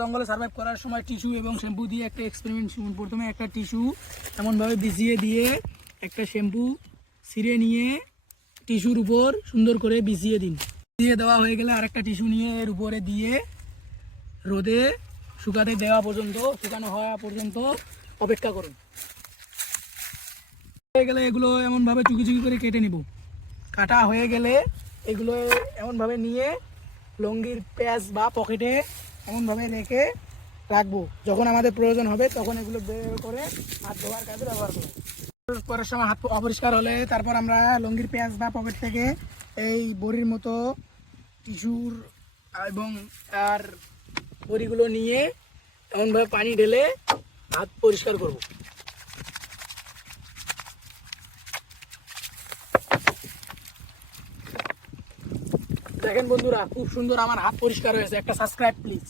জঙ্গলে সার্ভাইভ করার সময় টিস্যু এবং শ্যাম্পু দিয়ে একটা এক্সপেরিমেন্ট শুনুন। প্রথমে একটা টিস্যু এমনভাবে বিছিয়ে দিয়ে একটা শ্যাম্পু ছিঁড়ে নিয়ে টিস্যুর উপর সুন্দর করে বিছিয়ে দিন। দিয়ে দেওয়া হয়ে গেলে আরেকটা টিস্যু নিয়ে এর উপরে দিয়ে রোদে শুকাতে দেওয়া পর্যন্ত, শুকানো হওয়া পর্যন্ত অপেক্ষা করুন। হয়ে গেলে এগুলো এমনভাবে চুকি চুকি করে কেটে নিব। কাটা হয়ে গেলে এগুলো এমনভাবে নিয়ে লুঙ্গির প্যাচ বা পকেটে এমনভাবে রেখে রাখবো। যখন আমাদের প্রয়োজন হবে তখন এগুলো বের করে হাত ধোয়ার কাজে ব্যবহার করবো। করার সময় হাত অপরিষ্কার হলে তারপর আমরা লুঙ্গির প্যাচ বা পকেট থেকে এই বড়ির মতো টিস্যুর এবং আর বড়িগুলো নিয়ে এমনভাবে পানি ঢেলে হাত পরিষ্কার করব। দেখেন বন্ধুরা, খুব সুন্দর আমার হাত পরিষ্কার হয়েছে। একটা সাবস্ক্রাইব প্লিজ।